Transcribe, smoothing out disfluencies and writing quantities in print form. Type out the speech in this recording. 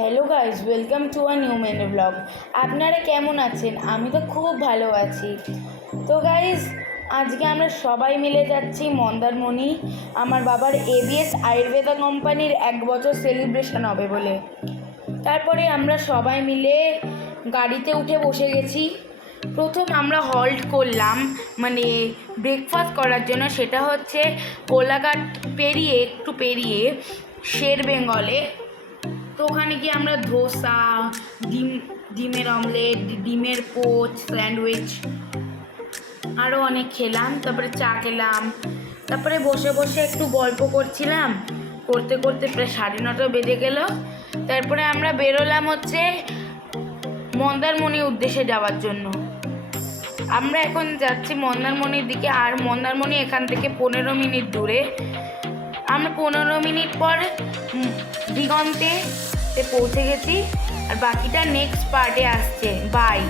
Hello guys, welcome to a new menu blog. আপনারা কেমন আছেন? আমি তো খুব ভালো আছি। তো গাইজ, আজকে আমরা সবাই মিলে যাচ্ছি মন্দারমণি। আমার বাবার এবিএস আয়ুর্বেদা কোম্পানির 1 বছর সেলিব্রেশন হবে বলে। তারপরে আমরা সবাই মিলে গাড়িতে উঠে বসে গেছি। প্রথম আমরা হল্ট করলাম মানে ব্রেকফাস্ট করার জন্য, সেটা হচ্ছে কোলাঘাট পেরিয়ে একটু পেরিয়ে শের বেঙ্গলে। তো ওখানে গিয়ে আমরা ধোসা, ডিমের অমলেট, ডিমের পোচ, স্যান্ডউইচ আরও অনেক খেলাম। তারপরে চা খেলাম। তারপরে বসে বসে একটু গল্প করছিলাম, করতে করতে প্রায় 9:30 বেজে গেল। তারপরে আমরা বেরোলাম হচ্ছে মন্দারমণির উদ্দেশ্যে যাওয়ার জন্য। আমরা এখন যাচ্ছি মন্দারমণির দিকে, আর মন্দারমণি এখান থেকে 15 মিনিট দূরে। আমরা 15 মিনিট পর দিগন্তে পৌঁছে গেছি, আর বাকিটা নেক্সট পার্টে আসছে। বাই।